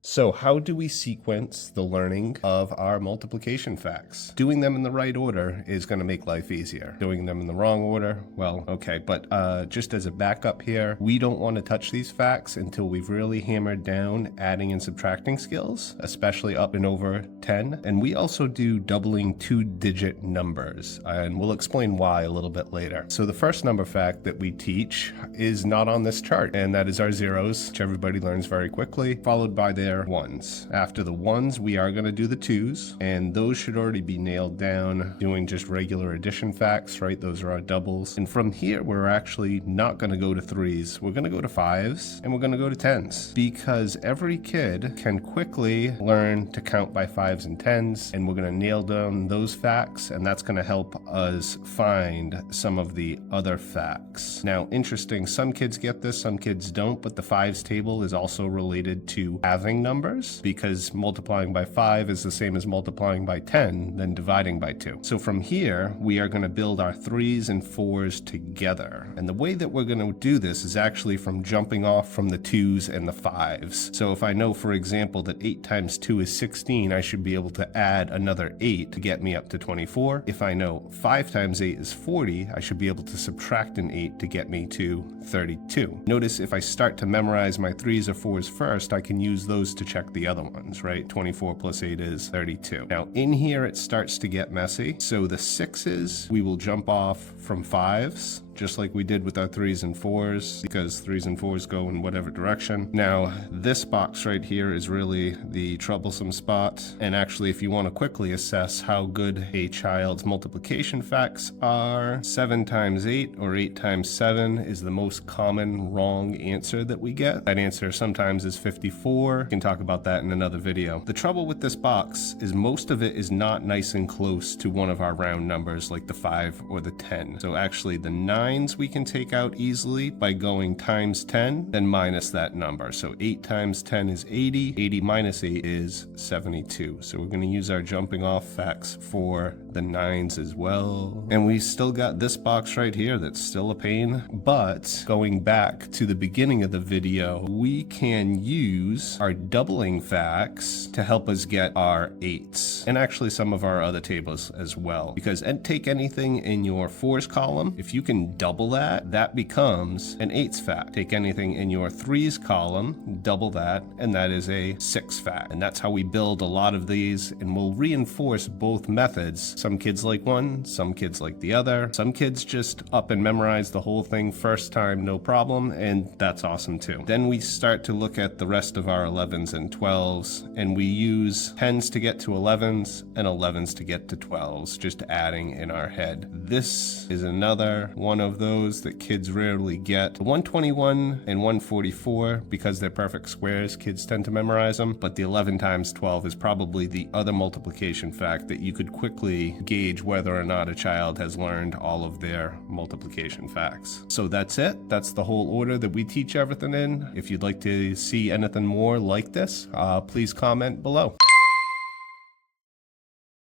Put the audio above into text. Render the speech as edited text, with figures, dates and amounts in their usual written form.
So how do we sequence the learning of our multiplication facts? Doing them in the right order is going to make life easier. Doing them in the wrong order, well, okay. But just as a backup here, we don't want to touch these facts until we've really hammered down adding and subtracting skills, especially up and over 10. And we also do doubling 2-digit numbers, and we'll explain why a little bit later. So the first number fact that we teach is not on this chart, and that is our zeros, which everybody learns very quickly, followed by their ones. After the ones, we are going to do the twos, and those should already be nailed down doing just regular addition facts, right? Those are our doubles. And from here, we're actually not going to go to threes. We're going to go to fives, and we're going to go to tens, because every kid can quickly learn to count by fives and tens, and we're going to nail down those facts, and that's going to help us find some of the other facts. Now, interesting, some kids get this, some kids don't, but the fives table is also related to halving numbers, because multiplying by 5 is the same as multiplying by 10, then dividing by 2. So from here, we are going to build our 3s and 4s together. And the way that we're going to do this is actually from jumping off from the 2s and the 5s. So if I know, for example, that 8 times 2 is 16, I should be able to add another 8 to get me up to 24. If I know 5 times 8 is 40, I should be able to subtract an 8 to get me to 32. Notice if I start to memorize my 3s or 4s first, I can use those to check the other ones, right? 24 plus 8 is 32. Now in here it starts to get messy. So the 6s, we will jump off from 5s, just like we did with our 3s and 4s, because 3s and 4s go in whatever direction. Now, this box right here is really the troublesome spot. And actually, if you want to quickly assess how good a child's multiplication facts are, 7 times 8 or 8 times 7 is the most common wrong answer that we get. That answer sometimes is 54. We can talk about that in another video. The trouble with this box is most of it is not nice and close to one of our round numbers, like the 5 or the 10. So actually, the 9 we can take out easily by going times 10, then minus that number. So 8 times 10 is 80. 80 minus 8 is 72. So we're going to use our jumping off facts for the 9s as well. And we still got this box right here that's still a pain. But going back to the beginning of the video, we can use our doubling facts to help us get our 8s. And actually some of our other tables as well. Because take anything in your 4s column, if you can double that, that becomes an 8s fact. Take anything in your 3s column, double that, and that is a 6 fact. And that's how we build a lot of these, and we'll reinforce both methods. Some kids like one, some kids like the other. Some kids just up and memorize the whole thing first time, no problem, and that's awesome too. Then we start to look at the rest of our 11s and 12s, and we use 10s to get to 11s and 11s to get to 12s, just adding in our head. This is another one of those that kids rarely get. 121 and 144, because they're perfect squares, kids tend to memorize them, but the 11 times 12 is probably the other multiplication fact that you could quickly gauge whether or not a child has learned all of their multiplication facts. So that's it. That's the whole order that we teach everything in. If you'd like to see anything more like this, please comment below.